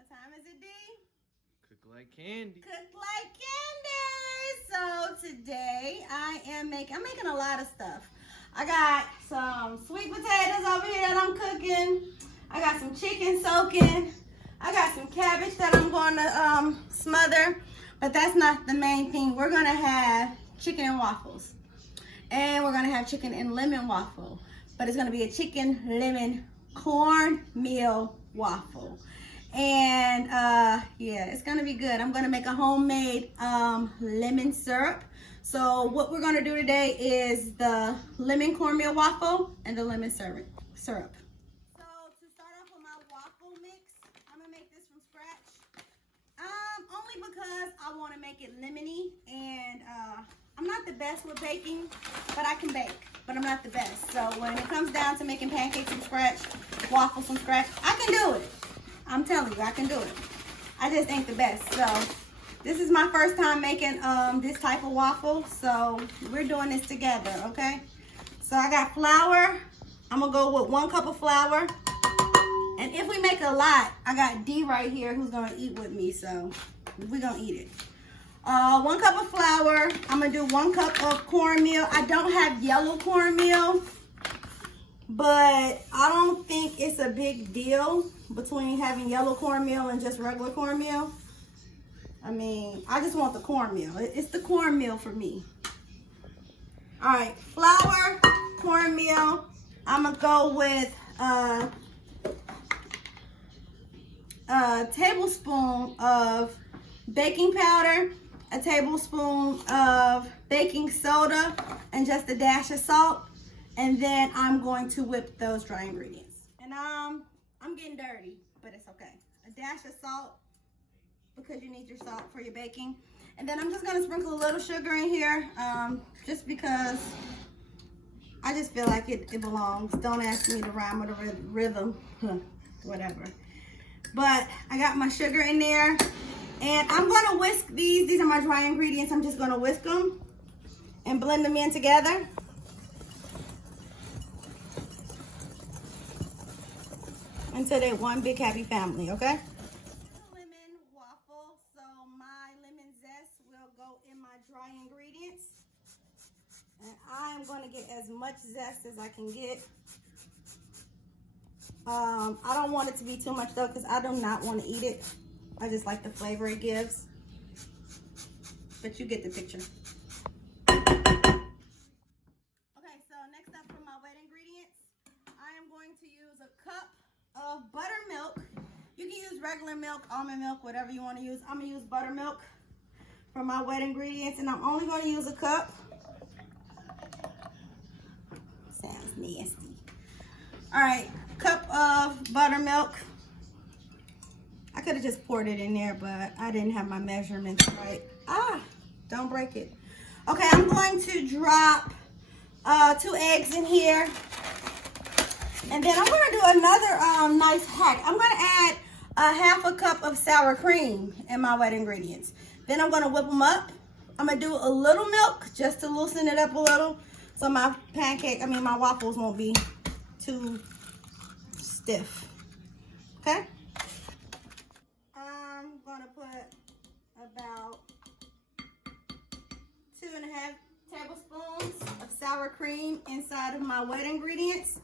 What time is it, D? Cook like candy. Cook like candy. So today I'm making a lot of stuff. I got some sweet potatoes over here that I'm cooking. I got some chicken soaking. I got some cabbage that I'm going to smother. But that's not the main thing. We're going to have chicken and waffles. And we're going to have chicken and lemon waffle. But it's going to be a chicken lemon cornmeal waffle. And yeah, it's going to be good. I'm going to make a homemade lemon syrup. So what we're going to do today is the lemon cornmeal waffle and the lemon syrup. So to start off with my waffle mix, I'm going to make this from scratch. Only because I want to make it lemony, and I'm not the best with baking, but I can bake, but I'm not the best. So when it comes down to making pancakes from scratch, waffles from scratch, I can do it. I'm telling you, I can do it. I just ain't the best. So this is my first time making this type of waffle, so we're doing this together, okay? So I got flour. I'm gonna go with 1 cup of flour. And if we make a lot, I got D right here who's gonna eat with me, so we're gonna eat it. 1 cup of flour. I'm gonna do 1 cup of cornmeal. I don't have yellow cornmeal, but I don't think it's a big deal between having yellow cornmeal and just regular cornmeal. I mean, I just want the cornmeal. It's the cornmeal for me. All right, flour, cornmeal. I'm gonna go with a tablespoon of baking powder, a tablespoon of baking soda, and just a dash of salt. And then I'm going to whip those dry ingredients. And I'm getting dirty, but it's okay. A dash of salt, because you need your salt for your baking. And then I'm just gonna sprinkle a little sugar in here, just because I just feel like it belongs. Don't ask me to rhyme with a rhythm, whatever. But I got my sugar in there, and I'm gonna whisk these. These are my dry ingredients. I'm just gonna whisk them and blend them in together. Until they're one big happy family, okay? Lemon waffle, so my lemon zest will go in my dry ingredients. And I am gonna get as much zest as I can get. I don't want it to be too much though, because I do not want to eat it. I just like the flavor it gives. But you get the picture. Okay, so next up for my wet ingredients, I am going to use a cup of buttermilk. You can use regular milk, almond milk, whatever you want to use. I'm going to use buttermilk for my wet ingredients, and I'm only going to use a cup. Sounds nasty. All right, cup of buttermilk. I could have just poured it in there, but I didn't have my measurements right. Don't break it. Okay, I'm going to drop 2 eggs in here. And then I'm going to do another nice hack. I'm going to add ½ cup of sour cream in my wet ingredients. Then I'm going to whip them up. I'm going to do a little milk just to loosen it up a little, so my my waffles won't be too stiff. Okay? I'm going to put about 2½ tablespoons of sour cream inside of my wet ingredients.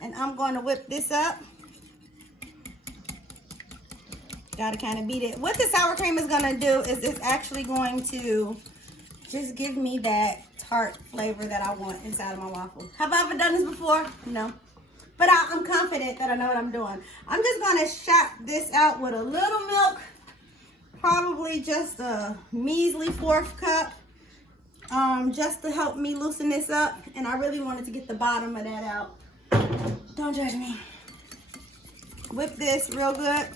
And I'm going to whip this up. Gotta kind of beat it. What the sour cream is gonna do is it's actually going to just give me that tart flavor that I want inside of my waffle. Have I ever done this before? No. But I'm confident that I know what I'm doing. I'm just gonna shot this out with a little milk. Probably just a measly 1/4 cup. Just to help me loosen this up. And I really wanted to get the bottom of that out. Don't judge me. Whip this real good.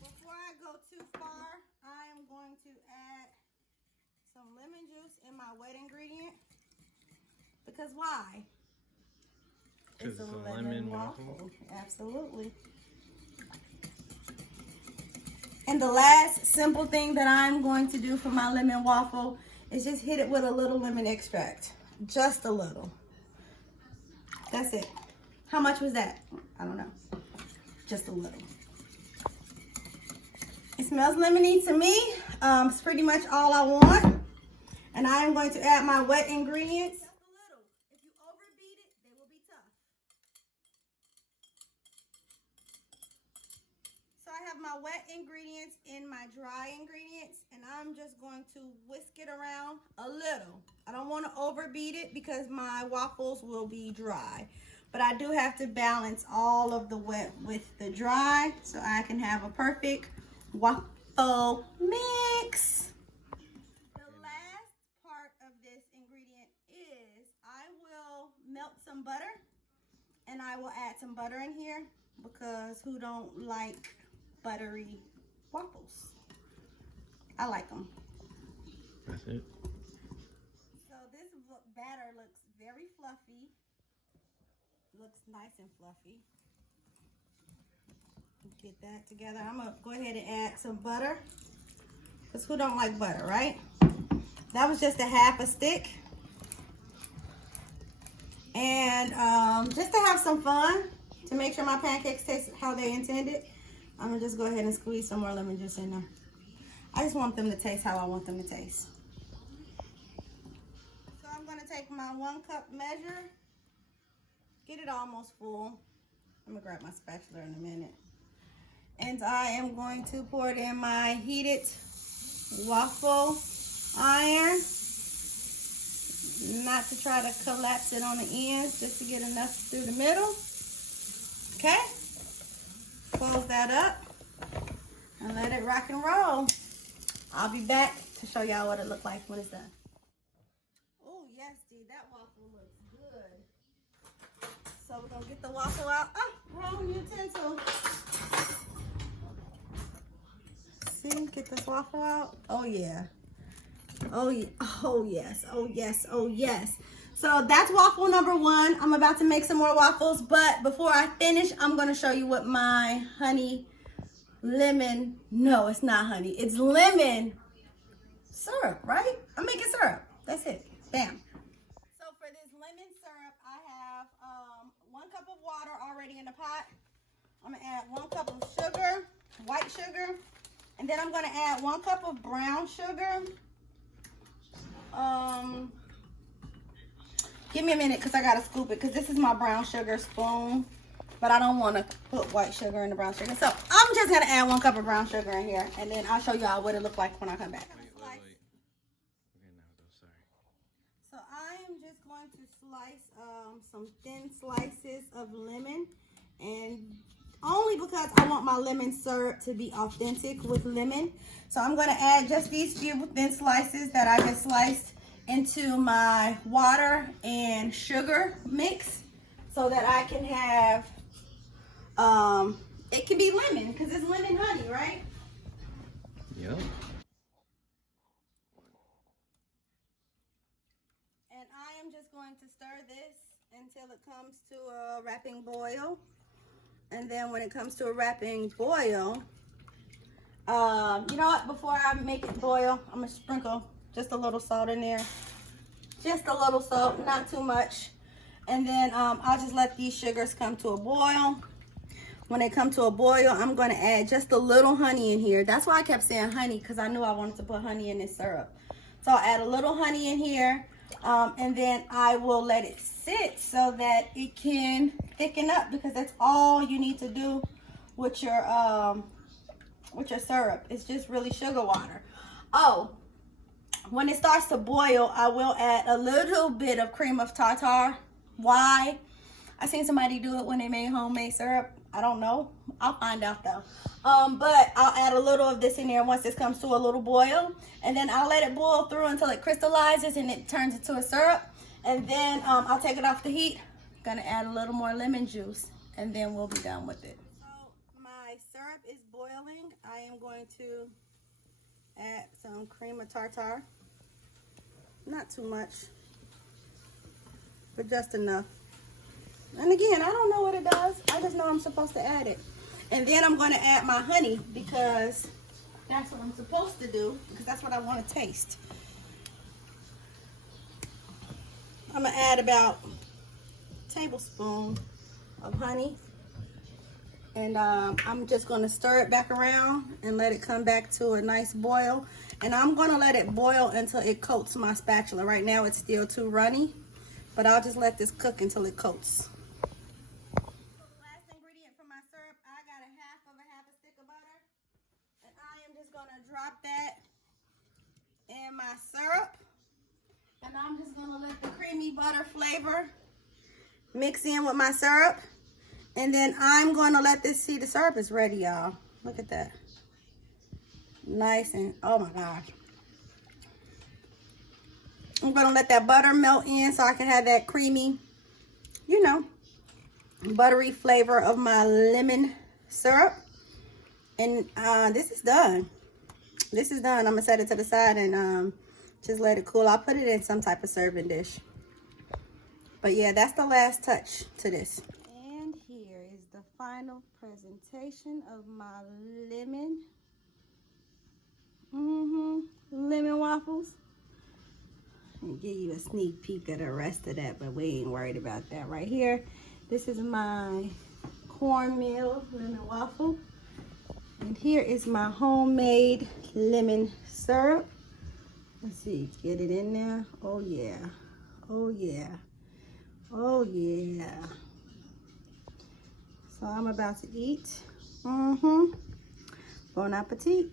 Before I go too far, I am going to add some lemon juice in my wet ingredient. Because why? It's a lemon waffle. Absolutely. And the last simple thing that I'm going to do for my lemon waffle is just hit it with a little lemon extract. Just a little. That's it. How much was that? I don't know. just a little. It smells lemony to me. It's pretty much all I want. And I am going to add my wet ingredients. Just a little. If you overbeat it, they will be tough. So I have my wet ingredients in my dry ingredients, and I'm just going to whisk it around a little. I don't want to overbeat it because my waffles will be dry. But I do have to balance all of the wet with the dry so I can have a perfect waffle mix. The last part of this ingredient is I will melt some butter, and I will add some butter in here because who don't like buttery waffles? I like them. That's it. So this batter looks very fluffy. Looks nice and fluffy. Get that together. I'm gonna go ahead and add some butter, because who don't like butter, right? That was just a half a stick. And just to have some fun, to make sure my pancakes taste how they intended, I'm gonna just go ahead and squeeze some more lemon juice in there. I just want them to taste how I want them to taste. So I'm gonna take my 1 cup measure, get it almost full. I'm gonna grab my spatula in a minute. And I am going to pour it in my heated waffle iron. Not to try to collapse it on the ends, just to get enough through the middle. Okay? Close that up and let it rock and roll. I'll be back to show y'all what it looks like when it's done. Oh, yes, Dee, that waffle looks good. So we're gonna get the waffle out. Oh, wrong utensil. See, get this waffle out. Oh yeah. Oh yeah. Oh yes. Oh yes. Oh yes. So that's waffle number 1. I'm about to make some more waffles, but before I finish, I'm gonna show you what my honey lemon. No, it's not honey. It's lemon syrup, right? I'm making syrup. That's it. Bam. So for this lemon syrup, I have 1 cup of water already in the pot. I'm gonna add 1 cup of sugar, white sugar, and then I'm gonna add 1 cup of brown sugar. Give me a minute because I gotta scoop it, because this is my brown sugar spoon, but I don't want to put white sugar in the brown sugar. So I'm just gonna add 1 cup of brown sugar in here, and then I'll show y'all what it looks like when I come back. Wait. Okay, now go. Sorry. So I am just going to slice some thin slices of lemon, and only because I want my lemon syrup to be authentic with lemon. So I'm going to add just these few thin slices that I just sliced into my water and sugar mix, so that I can have, it can be lemon because it's lemon honey, right? Yep. And I am just going to stir this until it comes to a wrapping boil. And then when it comes to a wrapping boil, you know what? Before I make it boil, I'm going to sprinkle just a little salt in there. Just a little salt, not too much. And then I'll just let these sugars come to a boil. When they come to a boil, I'm going to add just a little honey in here. That's why I kept saying honey, because I knew I wanted to put honey in this syrup. So I'll add a little honey in here. And then I will let it sit so that it can thicken up, because that's all you need to do with your syrup. It's just really sugar water. Oh, when it starts to boil, I will add a little bit of cream of tartar. Why? I seen somebody do it when they made homemade syrup. I don't know. I'll find out though. But I'll add a little of this in there once this comes to a little boil. And then I'll let it boil through until it crystallizes and it turns into a syrup. And then I'll take it off the heat. Gonna add a little more lemon juice, and then we'll be done with it. So my syrup is boiling. I am going to add some cream of tartar. Not too much, but just enough. And again, I don't know what it does. I just know I'm supposed to add it. And then I'm going to add my honey, because that's what I'm supposed to do, because that's what I want to taste. I'm going to add about a tablespoon of honey. And I'm just gonna stir it back around and let it come back to a nice boil. And I'm gonna let it boil until it coats my spatula. Right now it's still too runny, but I'll just let this cook until it coats. Last ingredient for my syrup, I got a half a stick of butter. And I am just gonna drop that in my syrup. And I'm just gonna let the creamy butter flavor mix in with my syrup. And then I'm going to let this, see, the syrup is ready, y'all. Look at that. Nice and, oh my gosh. I'm going to let that butter melt in so I can have that creamy, you know, buttery flavor of my lemon syrup. And this is done. This is done. I'm going to set it to the side and just let it cool. I'll put it in some type of serving dish. But yeah, that's the last touch to this. The final presentation of my lemon waffles. I'll give you a sneak peek of the rest of that, but we ain't worried about that right here. This is my cornmeal lemon waffle. And here is my homemade lemon syrup. Let's see, get it in there. Oh yeah, oh yeah, oh yeah. So I'm about to eat. Bon appetit.